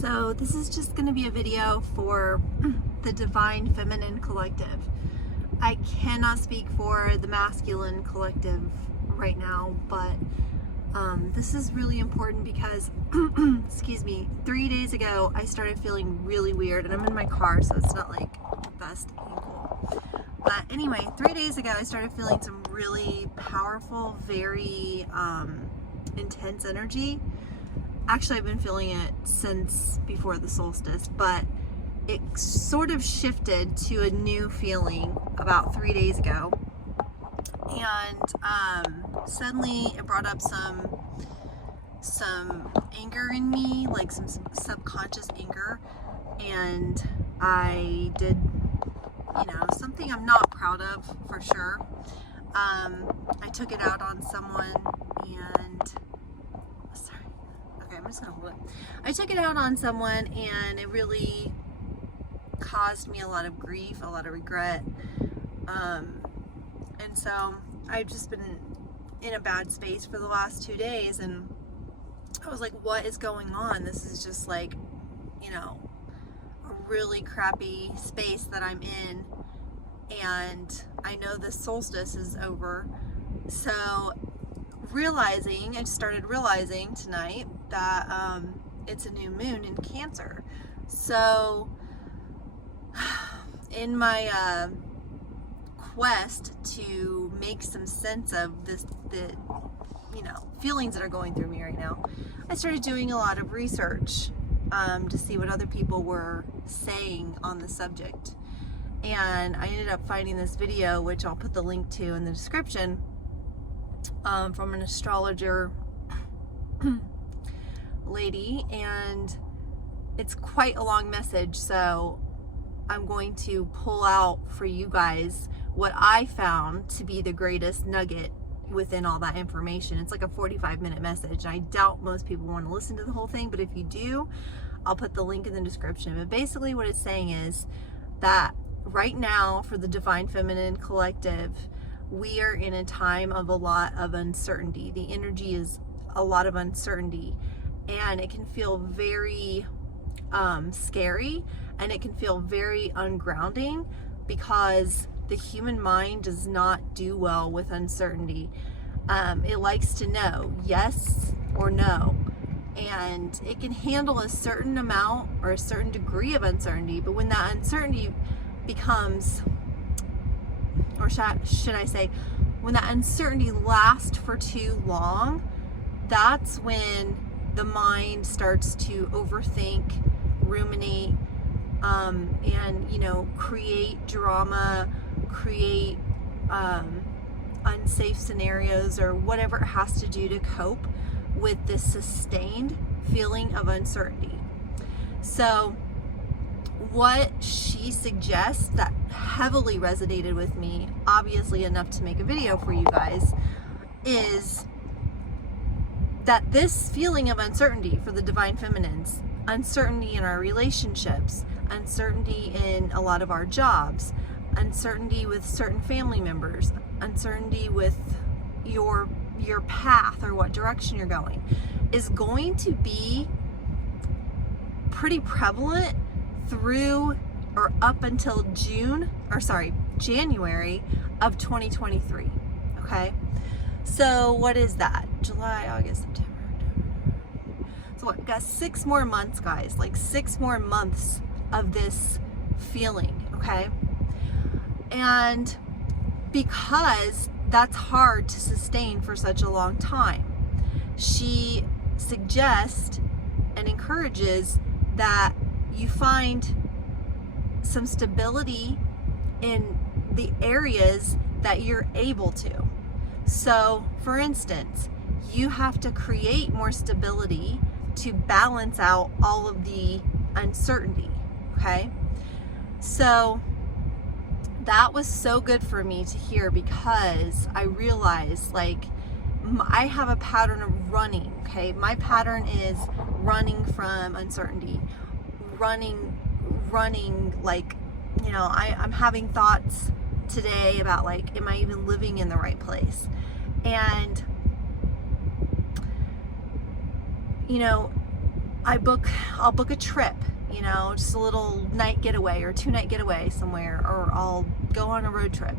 So this is just going to be a video for the Divine Feminine Collective. I cannot speak for the masculine collective right now, but this is really important because, excuse me, 3 days ago I started feeling really weird, and I'm in my car, so it's not like the best angle. But anyway, 3 days ago I started feeling some really powerful, very intense energy. Actually, I've been feeling it since before the solstice, but it sort of shifted to a new feeling about 3 days ago. And suddenly it brought up some anger in me, like some subconscious anger. And I did, something I'm not proud of, for sure. I took it out on someone, and I'm just gonna hold it. I took it out on someone, and it really caused me a lot of grief, a lot of regret. And so I've just been in a bad space for the last 2 days, and I was like, what is going on? This is just like, a really crappy space that I'm in, and I know the solstice is over. So I started realizing tonight that it's a new moon in Cancer. So in my quest to make some sense of the feelings that are going through me right now, I started doing a lot of research to see what other people were saying on the subject. And I ended up finding this video, which I'll put the link to in the description, from an astrologer lady, and it's quite a long message, so I'm going to pull out for you guys what I found to be the greatest nugget within all that information. It's like a 45-minute message, and I doubt most people want to listen to the whole thing, but if you do, I'll put the link in the description. But basically what it's saying is that right now, for the Divine Feminine Collective, we are in a time of a lot of uncertainty. The energy is a lot of uncertainty, and it can feel very scary, and it can feel very ungrounding, because the human mind does not do well with uncertainty. It likes to know yes or no, and it can handle a certain amount or a certain degree of uncertainty, but when that uncertainty becomes, or should I say, when that uncertainty lasts for too long, that's when the mind starts to overthink, ruminate, and create drama, create unsafe scenarios, or whatever it has to do to cope with this sustained feeling of uncertainty. So what she suggests that heavily resonated with me, obviously enough to make a video for you guys, is that this feeling of uncertainty for the Divine Feminines, uncertainty in our relationships, uncertainty in a lot of our jobs, uncertainty with certain family members, uncertainty with your path or what direction you're going, is going to be pretty prevalent through or up until January of 2023. Okay, so what is that? July, August, September, October. So what, we've got 6 more months, guys, like 6 more months of this feeling. Okay, and because that's hard to sustain for such a long time, she suggests and encourages that you find some stability in the areas that you're able to. So, for instance, you have to create more stability to balance out all of the uncertainty, okay? So that was so good for me to hear, because I realized, like, I have a pattern of running, okay? My pattern is running from uncertainty, running, like, I'm having thoughts today about, like, am I even living in the right place? And I'll book a trip, you know, just a little night getaway or 2-night getaway somewhere, or I'll go on a road trip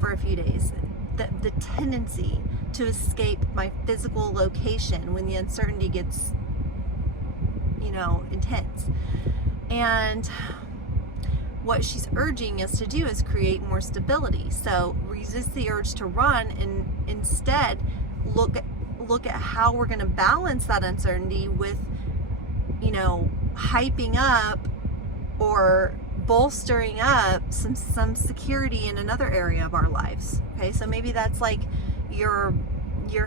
for a few days. The tendency to escape my physical location when the uncertainty gets, you know, intense. And what she's urging us to do is create more stability. So resist the urge to run and instead look at how we're going to balance that uncertainty with, you know, hyping up or bolstering up some security in another area of our lives. Okay, so maybe that's like your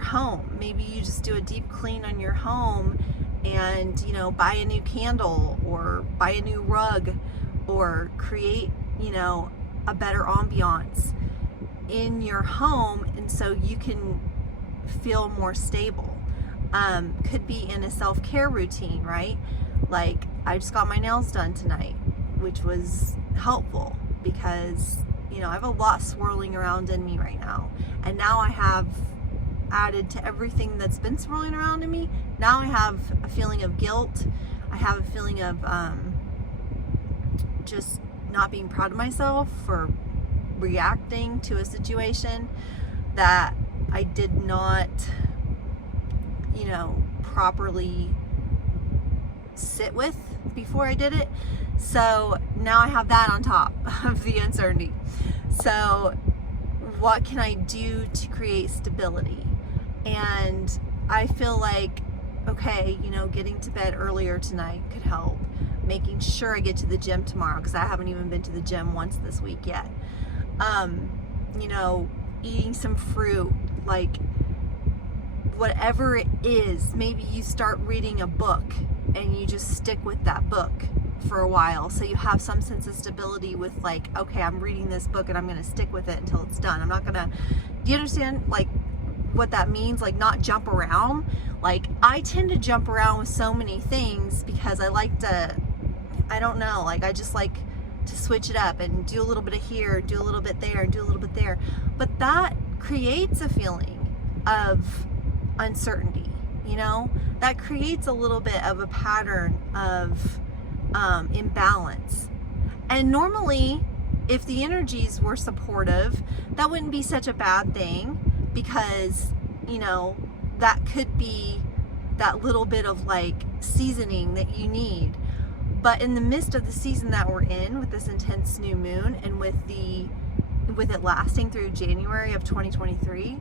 home. Maybe you just do a deep clean on your home and, you know, buy a new candle or buy a new rug or create, you know, a better ambiance in your home, and so you can feel more stable. Could be in a self-care routine, right? Like, I just got my nails done tonight, which was helpful because, you know, I have a lot swirling around in me right now. And now I have added to everything that's been swirling around in me. Now I have a feeling of guilt. I have a feeling of just not being proud of myself for reacting to a situation that I did not, you know, properly sit with before I did it. So now I have that on top of the uncertainty. So what can I do to create stability? And I feel like, okay, you know, getting to bed earlier tonight could help. Making sure I get to the gym tomorrow, because I haven't even been to the gym once this week yet. You know, eating some fruit, like whatever it is. Maybe you start reading a book and you just stick with that book for a while, so you have some sense of stability with, like, okay, I'm reading this book and I'm going to stick with it until it's done. I'm not going to, do you understand, like, what that means? Like, not jump around. Like, I tend to jump around with so many things because I like to, I don't know, like, I just like to switch it up and do a little bit of here, do a little bit there, do a little bit there. But that creates a feeling of uncertainty, you know? That creates a little bit of a pattern of imbalance. And normally, if the energies were supportive, that wouldn't be such a bad thing, because, you know, that could be that little bit of like seasoning that you need. But in the midst of the season that we're in, with this intense new moon and with it lasting through January of 2023,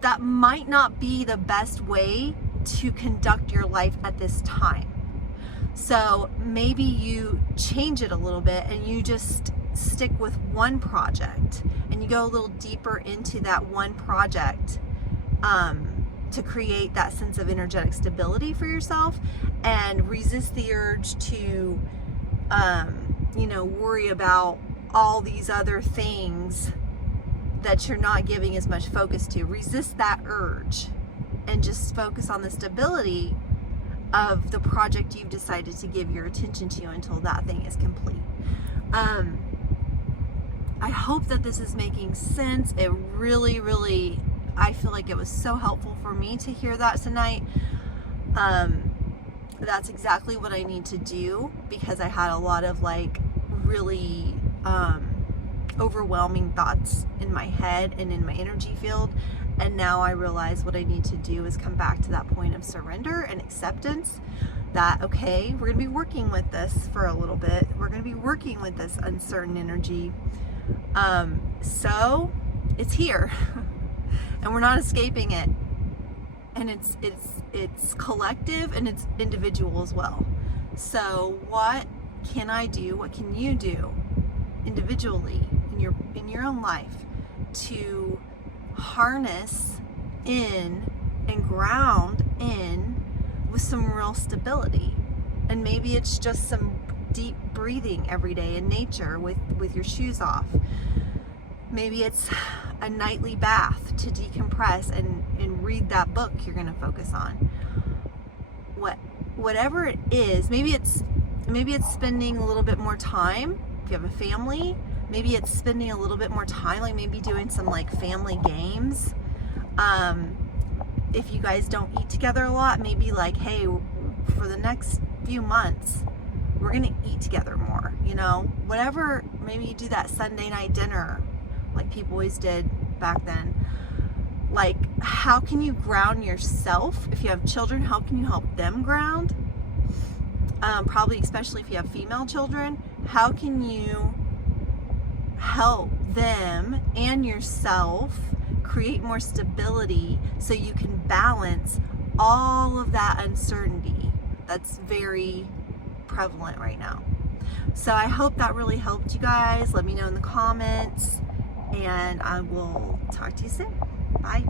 that might not be the best way to conduct your life at this time. So maybe you change it a little bit and you just stick with one project and you go a little deeper into that one project to create that sense of energetic stability for yourself, and resist the urge to you know, worry about all these other things that you're not giving as much focus to. Resist that urge and just focus on the stability of the project you've decided to give your attention to until that thing is complete. I hope that this is making sense. It really, really, I feel like it was so helpful for me to hear that tonight. That's exactly what I need to do, because I had a lot of like really overwhelming thoughts in my head and in my energy field. And now I realize what I need to do is come back to that point of surrender and acceptance that, okay, we're going to be working with this for a little bit. We're going to be working with this uncertain energy. So it's here and we're not escaping it. And it's collective and it's individual as well. So what can I do? What can you do individually in your own life to harness in and ground in with some real stability? And maybe it's just some deep breathing every day in nature with your shoes off. Maybe it's a nightly bath to decompress and read that book you're going to focus on. Whatever it is, maybe it's spending a little bit more time if you have a family. Maybe it's spending a little bit more time, like maybe doing some like family games. If you guys don't eat together a lot, maybe like, hey, for the next few months, we're gonna eat together more, you know, whatever. Maybe you do that Sunday night dinner like people always did back then. Like, how can you ground yourself? If you have children, how can you help them ground? Probably especially if you have female children, how can you help them and yourself create more stability so you can balance all of that uncertainty that's very prevalent right now. So I hope that really helped you guys. Let me know in the comments, and I will talk to you soon. Bye.